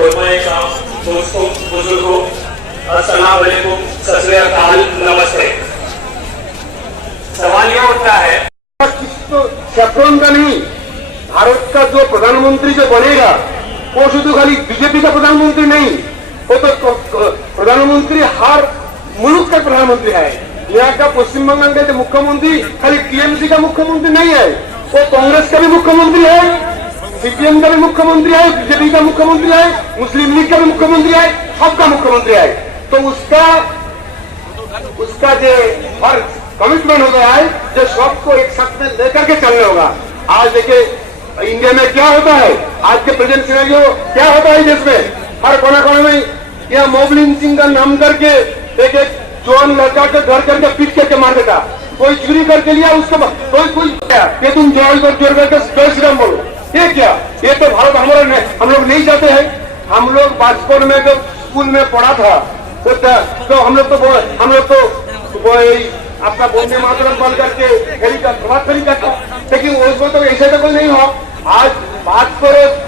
खुरमाए का दोस्तों बुजुर्गों अस्सलाम वालेकुम सत श्री अकाल नमस्ते। सवाल यह उठता है सेफ्रॉन का नहीं, भारत का जो प्रधानमंत्री जो बनेगा वो शुद्ध खाली बीजेपी का प्रधानमंत्री नहीं, वो तो प्रधानमंत्री हर मुल्क का प्रधानमंत्री है। यहाँ का पश्चिम बंगाल का जो मुख्यमंत्री खाली टीएमसी का मुख्यमंत्री नहीं है, वो कांग्रेस का भी मुख्यमंत्री है, सीपीएम का भी मुख्यमंत्री है, बीजेपी का मुख्यमंत्री है, मुस्लिम लीग का भी मुख्यमंत्री है, सबका मुख्यमंत्री है। तो उसका जो हर कमिटमेंट हो गया है जो सबको एक साथ में लेकर के चलने होगा। आज देखिए इंडिया में क्या होता है, आज के प्रेजेंट सिनेरियो क्या होता है देश में, हर कोना कोने में यह मॉब लिंचिंग का नाम करके एक जवान लड़का के घर करके पीट करके मार देता, कोई चोरी करके लिया उसको कोई ये तुम जय करके जय श्री राम बोलो, ये क्या, ये तो भारत हमारा हम लोग नहीं चाहते हैं। हम लोग बचपन में जब स्कूल में पढ़ा था तो हम लोग तो आपका वंदे मातरम बोल करके प्रभात फेरी करता, लेकिन उसमें तो ऐसा तो कोई नहीं हो। आज 5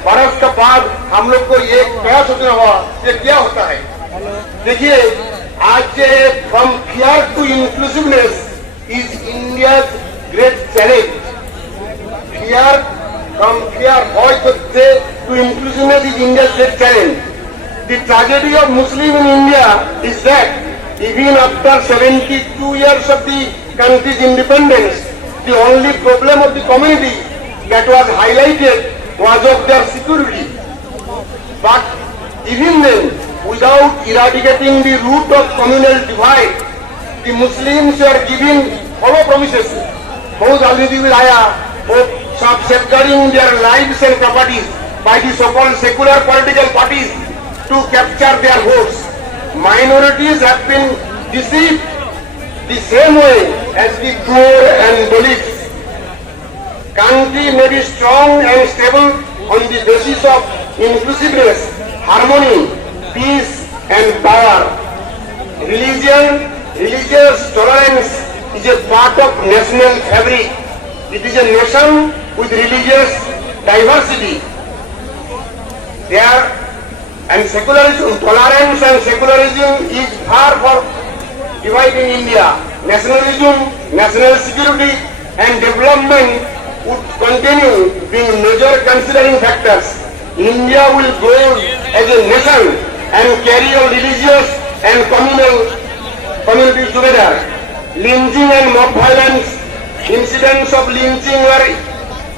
बरस का बाद हम लोग को ये क्या सोचना हुआ, ये क्या होता है। देखिए आज from fear to inclusiveness is India great challenge. Fear from fear to inclusiveness is India's great challenge. The tragedy of Muslim in India is that even after 72 years of the country's independence, the only problem of the community that was highlighted was of their security. But even then, without eradicating the root of communal divide, the Muslims were given hollow promises. Most already will aya of safeguarding their lives and properties by the so-called secular political parties to capture their votes. Minorities have been deceived the same way as the poor and Dalits. Country may be strong and stable on the basis of inclusiveness, harmony, peace and power. Religious tolerance is a part of national fabric. It is a nation with religious diversity. And secularism, tolerance and secularism is far from dividing India. Nationalism, national security and development would continue being major considering factors. India will grow as a nation and carry on religious and communal communities together. Lynching and mob violence, incidents of lynching were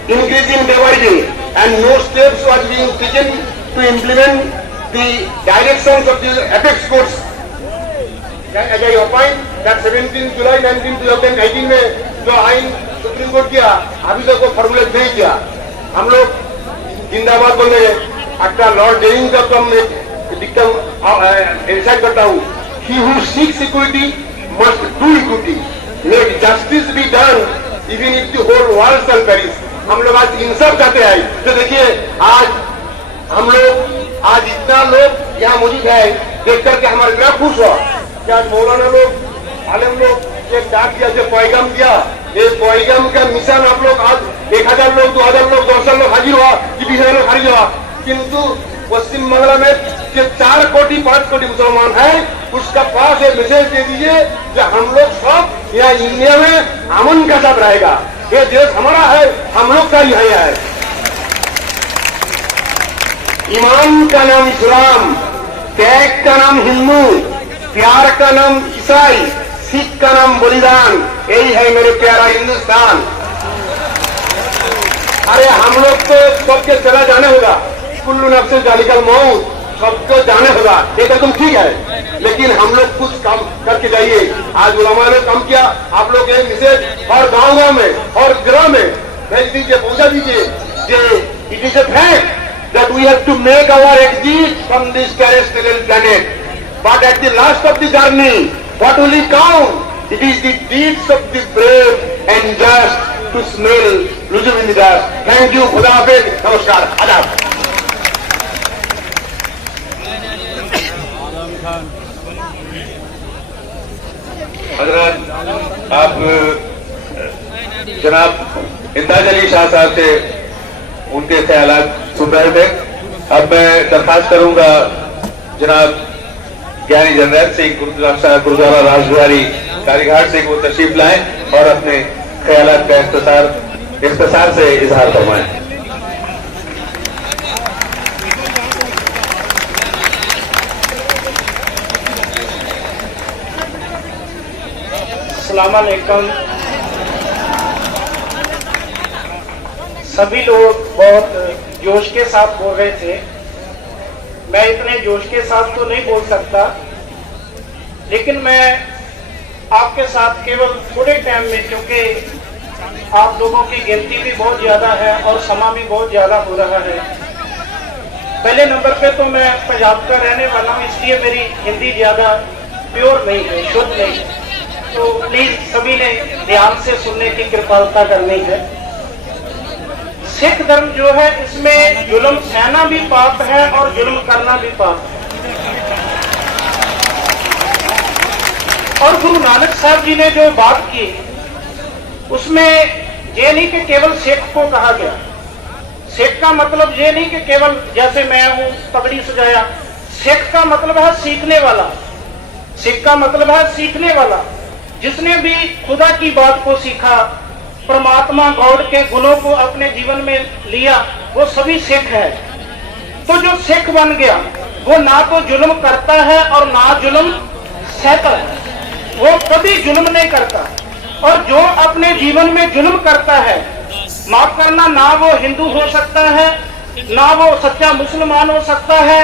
increasing day by day, and no steps were being taken to implement the directions of the apex courts. As I opine that 17 July 2018 में जो आइन supreme court किया अभी तक वो formulate नहीं किया। हम लोग जिंदाबाद बोल रहे हैं। अच्छा लॉर्ड डेरिंग का तो मैं डिसाइड करता हूँ, he who seeks equality must do equity. Let justice be done even if the whole world shall perish. हम लोग आज इंसाफ चाहते हैं। तो देखिए आज इतना लोग यहाँ मौजूद है, देख करके हमारे इतना खुश हुआ कि आज मौलाना लोग आलम लोग एक डाक दिया, जो पैगाम दिया, ये पैगाम का मिशन आप लोग आज 1000 लोग 2000 लोग 200 लोग हाजिर हुआ कि 20,000 लोग हाजिर हुआ, किंतु पश्चिम बंगाल में जो 4 कोटी 5 कोटी मुसलमान है उसका पास ये मैसेज दे दीजिए कि हम लोग सब यहाँ इंडिया में अमन का साथ रहेगा। ये देश हमारा है, हम लोग का ही है। ईमान का नाम इस्लाम, त्याग का नाम हिंदू, प्यार का नाम ईसाई, सिख का नाम बलिदान, यही है मेरे प्यारा हिंदुस्तान। अरे हम लोग तो सबके चला जाने होगा, कुल्लू नफ्से जालिकल मौत, सबको जाने होगा, ये तो तुम ठीक है, लेकिन हम लोग कुछ काम करके जाइए। आज उलमा ने काम किया, आप लोग ये मैसेज और गाँव में और ग्राम में भेज दीजिए, पहुंचा दीजिए। It is a fact that we have to make our exit from this terrestrial planet, but at the last of the journey, what will it count? It is the deeds of the brave and just to smell luzum in the dust. Thank you. Khuda Hafiz. Namaskar. Adab. हजरत आप जनाब इम्तियाज अली शाह साहब से उनके ख्यालात सुन रहे थे। अब मैं दरखास्त करूंगा जनाब ज्ञानी जरनैल सिंह गुरुद्वारा राजबिहारी कालीघाट से वो तशरीफ लाएं और अपने ख्यालात का इख्तिसार से इजहार फरमाएं। अस्सलाम वालेकुम। सभी लोग बहुत जोश के साथ बोल रहे थे। मैं इतने जोश के साथ तो नहीं बोल सकता, लेकिन मैं आपके साथ केवल थोड़े टाइम में, क्योंकि आप लोगों की गिनती भी बहुत ज्यादा है और समय भी बहुत ज्यादा हो रहा है। पहले नंबर पे तो मैं पंजाब का रहने वाला हूँ, इसलिए मेरी हिंदी ज्यादा प्योर नहीं है, शुद्ध नहीं है, तो प्लीज सभी ने ध्यान से सुनने की कृपालता करनी है। सिख धर्म जो है, इसमें जुल्म सहना भी पाप है और जुल्म करना भी पाप है। और गुरु नानक साहब जी ने जो बात की, उसमें ये नहीं कि केवल सिख को कहा गया। सिख का मतलब ये नहीं कि केवल जैसे मैं हूं पगड़ी सजाया। सिख का मतलब है सीखने वाला। सिख का मतलब है सीखने वाला, जिसने भी खुदा की बात को सीखा, परमात्मा गॉड के गुणों को अपने जीवन में लिया, वो सभी सिख है। तो जो सिख बन गया, वो ना तो जुल्म करता है और ना जुल्म सहता है। वो कभी जुल्म नहीं करता। और जो अपने जीवन में जुल्म करता है, माफ करना, ना वो हिंदू हो सकता है, ना वो सच्चा मुसलमान हो सकता है,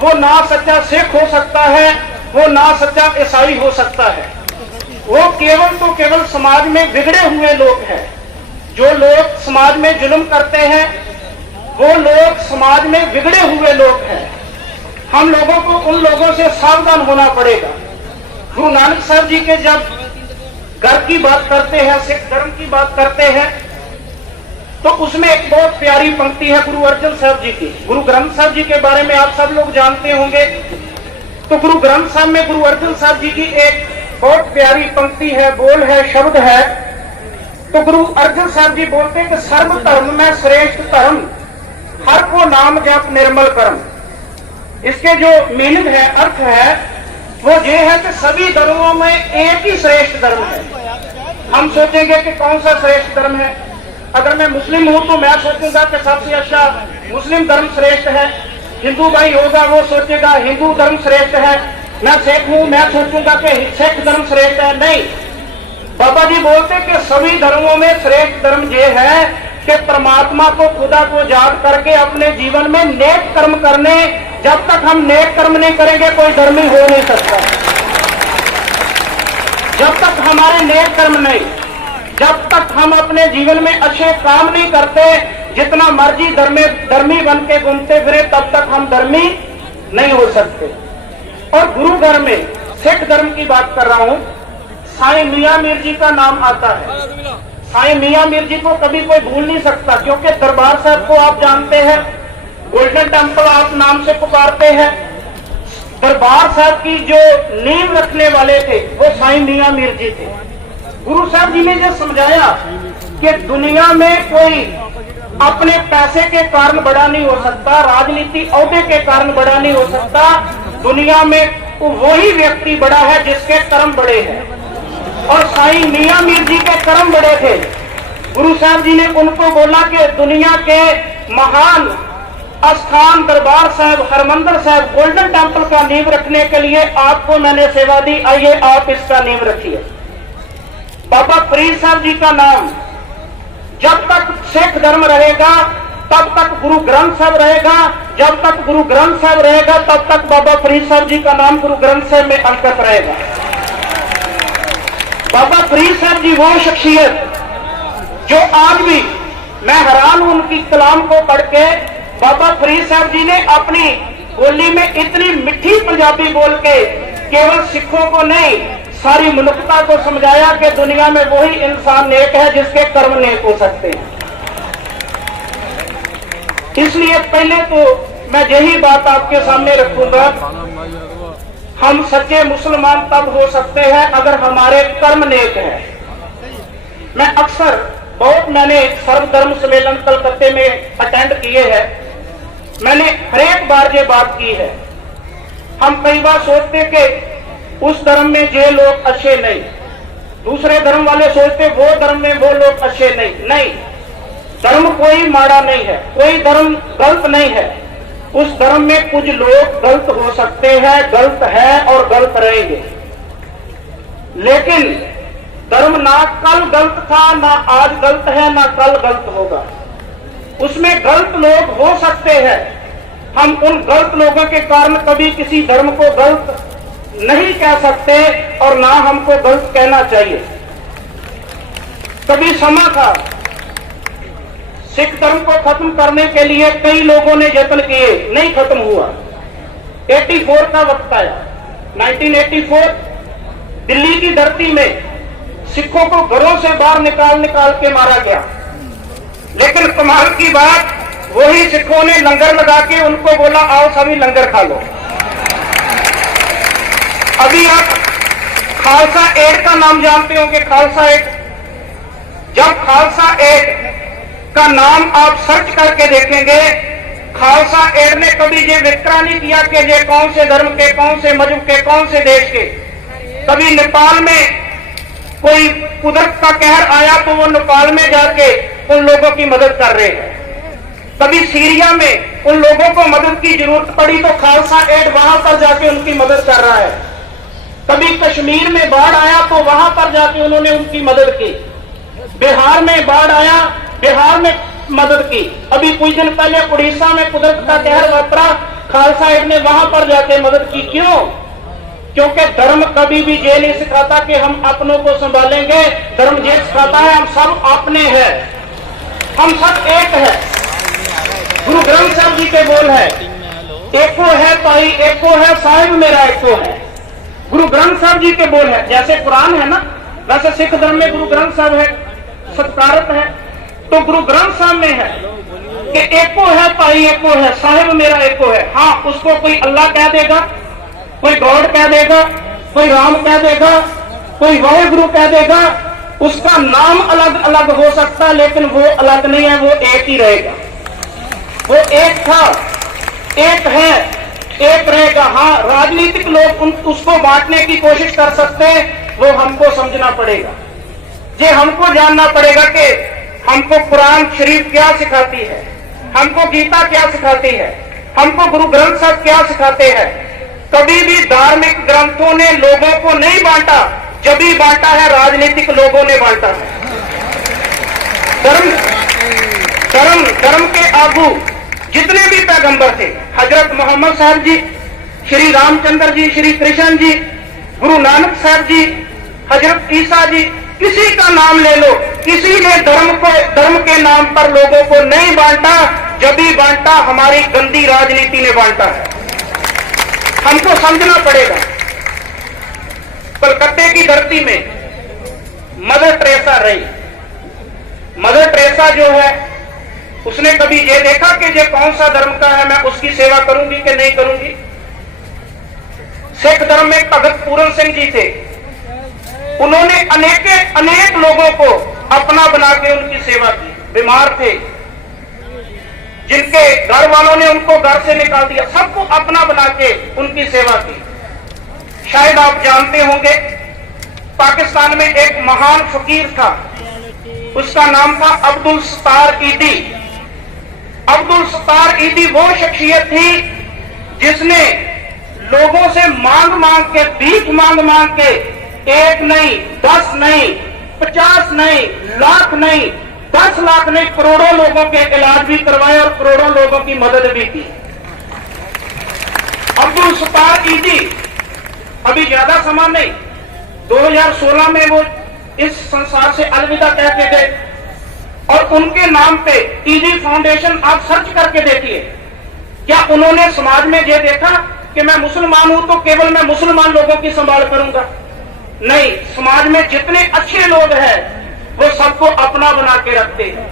वो ना सच्चा सिख हो सकता है, वो ना सच्चा ईसाई हो सकता है। वो केवल तो केवल समाज में बिगड़े हुए लोग हैं। जो लोग समाज में जुल्म करते हैं, वो लोग समाज में बिगड़े हुए लोग हैं। हम लोगों को उन लोगों से सावधान होना पड़ेगा। गुरु नानक साहब जी के जब घर की बात करते हैं, सिख धर्म की बात करते हैं, तो उसमें एक बहुत प्यारी पंक्ति है गुरु अर्जन साहब जी की। गुरु ग्रंथ साहब जी के बारे में आप सब लोग जानते होंगे। तो गुरु ग्रंथ साहब में गुरु अर्जन साहब जी की एक बहुत प्यारी पंक्ति है, बोल है, शब्द है। तो गुरु अर्जन साहब जी बोलते हैं कि सर्व धर्म में श्रेष्ठ धर्म, हर को नाम जप निर्मल कर्म। इसके जो मीनिंग है, अर्थ है, वो ये है कि सभी धर्मों में एक ही श्रेष्ठ धर्म है। हम सोचेंगे कि कौन सा श्रेष्ठ धर्म है। अगर मैं मुस्लिम हूं तो मैं सोचूंगा कि सबसे अच्छा मुस्लिम धर्म श्रेष्ठ है। हिंदू भाई होगा, वो सोचेगा हिंदू धर्म श्रेष्ठ है। मैं सिख हूं, मैं सोचूंगा कि सिख धर्म श्रेष्ठ है। नहीं, बाबा जी बोलते कि सभी धर्मों में श्रेष्ठ धर्म ये है कि परमात्मा को, खुदा को याद करके अपने जीवन में नेक कर्म करने। जब तक हम नेक कर्म नहीं करेंगे, कोई धर्मी हो नहीं सकता। जब तक हमारे नेक कर्म नहीं, जब तक हम अपने जीवन में अच्छे काम नहीं करते, जितना मर्जी धर्मी बन के घूमते फिरे, तब तक हम धर्मी नहीं हो सकते। और गुरु घर में सिख धर्म की बात कर रहा हूं, साईं मियां मीर जी का नाम आता है। साईं मियां मीर जी को कभी कोई भूल नहीं सकता, क्योंकि दरबार साहब को आप जानते हैं, गोल्डन टेम्पल आप नाम से पुकारते हैं। दरबार साहब की जो नींव रखने वाले थे, वो साईं मियां मीर जी थे। गुरु साहब जी ने जो समझाया कि दुनिया में कोई अपने पैसे के कारण बड़ा नहीं हो सकता, राजनीति ओहदे के कारण बड़ा नहीं हो सकता। दुनिया में वही व्यक्ति बड़ा है जिसके कर्म बड़े हैं। और साईं मियां मीर जी के कर्म बड़े थे। गुरु साहब जी ने उनको बोला कि दुनिया के महान स्थान दरबार साहब, हरमंदिर साहब, गोल्डन टेम्पल का नींव रखने के लिए आपको मैंने सेवा दी, आइए आप इसका नींव रखिए। बाबा फरीद साहब जी का नाम, जब तक सिख धर्म रहेगा तब तक गुरु ग्रंथ साहब रहेगा, जब तक गुरु ग्रंथ साहब रहेगा तब तक बाबा फरीद साहब जी का नाम गुरु ग्रंथ साहब में अंकित रहेगा। बाबा फरीद साहब जी वो शख्सियत जो आज भी मैं हैरान हूं उनकी कलाम को पढ़ के। बाबा फरीद साहब जी ने अपनी बोली में इतनी मीठी पंजाबी बोल के केवल सिखों को नहीं, सारी मनुष्यता को समझाया कि दुनिया में वही इंसान नेक है जिसके कर्म नेक हो सकते हैं। इसलिए पहले तो मैं यही बात आपके सामने रखूंगा, हम सच्चे मुसलमान तब हो सकते हैं अगर हमारे कर्म नेक हैं। मैं अक्सर मैंने सर्वधर्म सम्मेलन कलकत्ते में अटेंड किए हैं। मैंने हर एक बार ये बात की है। हम कई बार सोचते कि उस धर्म में ये लोग अच्छे नहीं, दूसरे धर्म वाले सोचते वो धर्म में वो लोग अच्छे नहीं। धर्म कोई माड़ा नहीं है, कोई धर्म गलत नहीं है। उस धर्म में कुछ लोग गलत हो सकते हैं, गलत है और गलत रहेंगे, लेकिन धर्म ना कल गलत था, ना आज गलत है, ना कल गलत होगा। उसमें गलत लोग हो सकते हैं। हम उन गलत लोगों के कारण कभी किसी धर्म को गलत नहीं कह सकते और ना हमको गलत कहना चाहिए। कभी समा था, सिख धर्म को खत्म करने के लिए कई लोगों ने यत्न किए, नहीं खत्म हुआ। 84 का वक्त आया, 1984 दिल्ली की धरती में सिखों को घरों से बाहर निकाल के मारा गया। लेकिन कमाल की बात, वही सिखों ने लंगर लगा के उनको बोला आओ सभी लंगर खा लो। अभी आप खालसा एड का नाम जानते हो कि खालसा एड, जब खालसा एड का नाम आप सर्च करके देखेंगे, खालसा एड ने कभी ये विक्रा नहीं किया कि ये कौन से धर्म के, कौन से मजहब के, कौन से देश के। कभी नेपाल में कोई कुदरत का कहर आया तो वो नेपाल में जाके उन लोगों की मदद कर रहे हैं। कभी सीरिया में उन लोगों को मदद की जरूरत पड़ी तो खालसा एड वहां पर जाके उनकी मदद कर रहा है। कभी कश्मीर में बाढ़ आया तो वहां पर जाके उन्होंने उनकी मदद की। बिहार में बाढ़ आया, बिहार में मदद की। अभी कुछ दिन पहले उड़ीसा में कुदरत का कहर वापरा, खालसा एड ने वहां पर जाके मदद की। क्यों? क्योंकि धर्म कभी भी ये नहीं सिखाता कि हम अपनों को संभालेंगे। धर्म ये सिखाता है हम सब अपने हैं, हम सब एक है। गुरु ग्रंथ साहब जी के बोल है, एको है ताई एको है, साहिब मेरा एको है। गुरु ग्रंथ साहब जी के बोल है। जैसे कुरान है ना, वैसे सिख धर्म में गुरु ग्रंथ साहब है, सत्कारत है। तो गुरु ग्रंथ साहब में है कि एको है ताई एको है, साहिब मेरा एको है। हाँ, उसको कोई अल्लाह कह देगा, कोई गॉड कह देगा, कोई राम कह देगा, कोई वाहेगुरु कह देगा। उसका नाम अलग अलग हो सकता है, लेकिन वो अलग नहीं है, वो एक ही रहेगा। वो एक था, एक है, एक रहेगा। हाँ, राजनीतिक लोग उसको बांटने की कोशिश कर सकते हैं, वो हमको समझना पड़ेगा। ये हमको जानना पड़ेगा कि हमको कुरान शरीफ क्या सिखाती है, हमको गीता क्या सिखाती है, हमको गुरु ग्रंथ साहब क्या सिखाते हैं। कभी भी धार्मिक ग्रंथों ने लोगों को नहीं बांटा, जब भी बांटा है राजनीतिक लोगों ने बांटा है। धर्म के आगू जितने भी पैगंबर थे, हजरत मोहम्मद साहब जी, श्री रामचंद्र जी, श्री कृष्ण जी, गुरु नानक साहब जी, हजरत ईसा जी, किसी का नाम ले लो, किसी ने धर्म के नाम पर लोगों को नहीं बांटा। जब भी बांटा हमारी गंदी राजनीति ने बांटा है, हमको समझना पड़ेगा। कलकत्ते की धरती में मदर टेरेसा रही। मदर टेरेसा जो है, उसने कभी ये देखा कि ये कौन सा धर्म का है, मैं उसकी सेवा करूंगी कि नहीं करूंगी। सिख धर्म में भगत पूरन सिंह जी थे, उन्होंने अनेक लोगों को अपना बना के उनकी सेवा की। बीमार थे, जिनके घर वालों ने उनको घर से निकाल दिया, सबको अपना बना के उनकी सेवा की। शायद आप जानते होंगे, पाकिस्तान में एक महान फकीर था, उसका नाम था अब्दुल सत्तार ईदी। अब्दुल सत्तार ईदी वो शख्सियत थी जिसने लोगों से मांग मांग के, भीख मांग मांग के, 1 नहीं, 10 नहीं, 50 नहीं, लाख नहीं, 10 लाख नहीं, करोड़ों लोगों के इलाज भी करवाए और करोड़ों लोगों की मदद भी की। अब्दुल सत्तार ईदी अभी ज्यादा समय नहीं, 2016 में वो इस संसार से अलविदा कह के गए। और उनके नाम पे ईदी फाउंडेशन आप सर्च करके देखिए, क्या उन्होंने समाज में ये देखा कि मैं मुसलमान हूं तो केवल मैं मुसलमान लोगों की संभाल करूंगा? नहीं, समाज में जितने अच्छे लोग हैं वो सबको अपना बना के रखते हैं।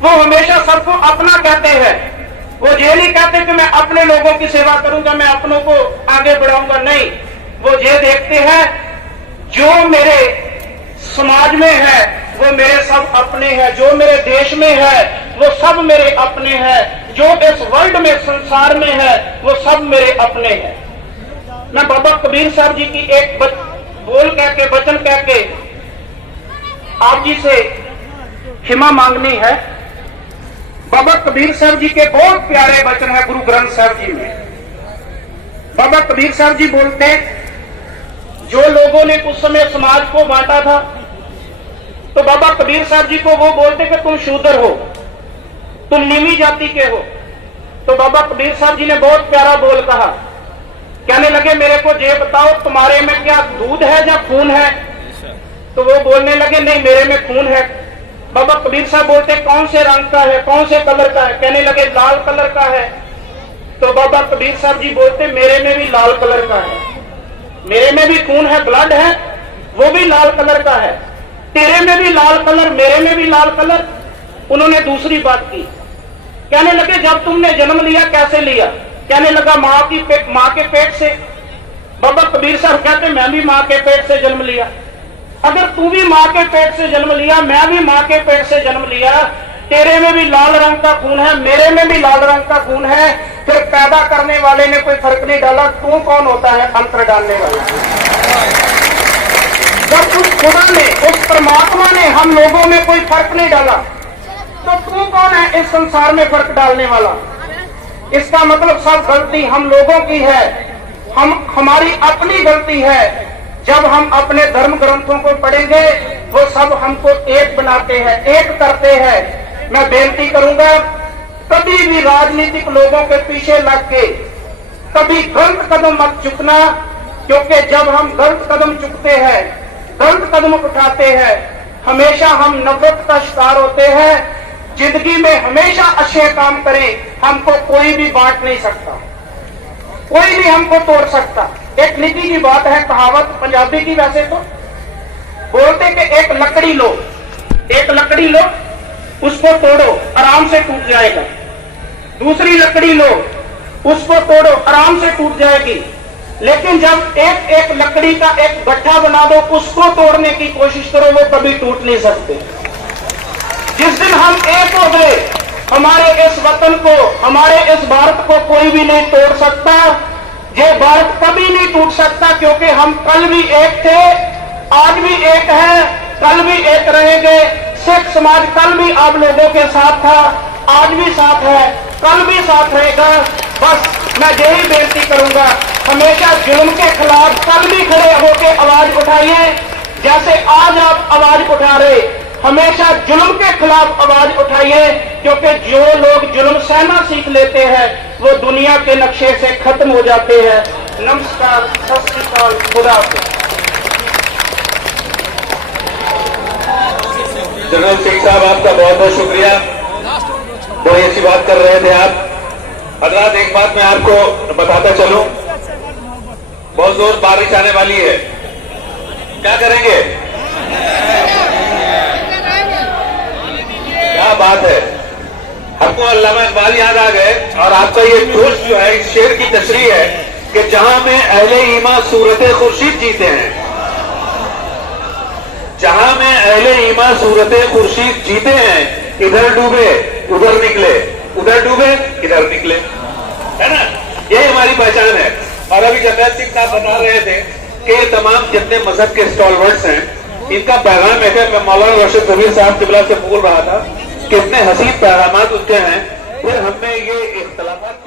वो हमेशा सबको अपना कहते हैं। वो ये नहीं कहते कि मैं अपने लोगों की सेवा करूंगा, मैं अपनों को आगे बढ़ाऊंगा। नहीं, वो ये देखते हैं जो मेरे समाज में है वो मेरे सब अपने हैं, जो मेरे देश में है वो सब मेरे अपने हैं, जो इस वर्ल्ड में संसार में है वो सब मेरे अपने हैं। मैं बाबा कबीर साहब जी की एक बोल कह के, वचन कह के आप जी से क्षमा मांगनी है। बाबा कबीर साहब जी के बहुत प्यारे वचन है गुरु ग्रंथ साहब जी में। बाबा कबीर साहब जी बोलते, जो लोगों ने उस समय समाज को बांटा था, तो बाबा कबीर साहब जी को वो बोलते कि तुम शूद्र हो, तुम नीवी जाति के हो। तो बाबा कबीर साहब जी ने बहुत प्यारा बोल कहा, कहने लगे मेरे को ये बताओ तुम्हारे में क्या दूध है या खून है? तो वो बोलने लगे नहीं मेरे में खून है। बाबा कबीर साहब बोलते कौन से रंग का है, कौन से कलर का है? कहने लगे लाल कलर का है। तो बाबा कबीर साहब जी बोलते मेरे में भी लाल कलर का है, मेरे में भी खून है, ब्लड है, वो भी लाल कलर का है। तेरे में भी लाल कलर, मेरे में भी लाल कलर। उन्होंने दूसरी बात की, कहने लगे जब तुमने जन्म लिया कैसे लिया? कहने लगा माँ के पेट से। बाबा कबीर साहब कहते मैं भी माँ के पेट से जन्म लिया। अगर तू भी माँ के पेट से जन्म लिया, मैं भी माँ के पेट से जन्म लिया, तेरे में भी लाल रंग का खून है, मेरे में भी लाल रंग का खून है, फिर पैदा करने वाले ने कोई फर्क नहीं डाला, तू कौन होता है अंतर डालने वाला? जब उस खुदा ने, उस परमात्मा ने हम लोगों में कोई फर्क नहीं डाला, तो तू कौन है इस संसार में फर्क डालने वाला? इसका मतलब सब गलती हम लोगों की है, हमारी अपनी गलती है। जब हम अपने धर्म ग्रंथों को पढ़ेंगे वो सब हमको एक बनाते हैं, एक करते हैं। मैं बेनती करूंगा कभी भी राजनीतिक लोगों के पीछे लग के कभी गलत कदम मत चुकना, क्योंकि जब हम गलत कदम चुकते हैं, गलत कदम उठाते हैं, हमेशा हम नफरत का शिकार होते हैं। जिंदगी में हमेशा अच्छे काम करें, हमको कोई भी बांट नहीं सकता, कोई भी हमको तोड़ सकता। एक निकी की बात है, कहावत पंजाबी की, वैसे तो बोलते कि एक लकड़ी लो उसको तोड़ो आराम से टूट जाएगा, दूसरी लकड़ी लो उसको तोड़ो आराम से टूट जाएगी, लेकिन जब एक लकड़ी का एक गट्ठा बना दो उसको तोड़ने की कोशिश करो, वो कभी टूट नहीं सकते। जिस दिन हम एक हो गए, हमारे इस वतन को, हमारे इस भारत को कोई भी नहीं तोड़ सकता। ये भारत कभी नहीं टूट सकता, क्योंकि हम कल भी एक थे, आज भी एक है, कल भी एक रहेंगे। सिख समाज कल भी आप लोगों के साथ था, आज भी साथ है, कल भी साथ रहेगा। बस मैं यही बेनती करूंगा, हमेशा जुल्म के खिलाफ कल भी खड़े होकर आवाज उठाइए, जैसे आज आप आवाज उठा रहे, हमेशा जुल्म के खिलाफ आवाज उठाइए, क्योंकि जो लोग जुल्म सहना सीख लेते हैं वो दुनिया के नक्शे से खत्म हो जाते हैं। नमस्कार, सत श्री अकाल, खुदा हाफिज। जनरल सिंह साहब आपका बहुत बहुत शुक्रिया, बड़ी अच्छी बात कर रहे थे आप। हजरात एक बात मैं आपको बताता चलूं, बहुत जोर बारिश आने वाली है, क्या करेंगे? क्या बात है, हमको अल्लामा इकबाल याद आ गए। और आपका ये जोश जो है, इस शेर की तशरीह है कि जहां में अहले ईमान सूरत खुर्शीद जीते हैं, जहां में अहले ईमान सूरत खुर्शीद जीते हैं, इधर डूबे उधर निकले, उधर डूबे इधर निकले, है ना? यही हमारी पहचान है। और अभी जगत सिंह साहब बता रहे थे कि तमाम जितने मजहब के स्टॉलवर्ड्स हैं, इनका पैगाम है। मैं मौलाना रशीद कबीर साहब किबला से बोल रहा था, कितने हसीन पैगाम उनके हैं। फिर हमें ये इख्तलाफात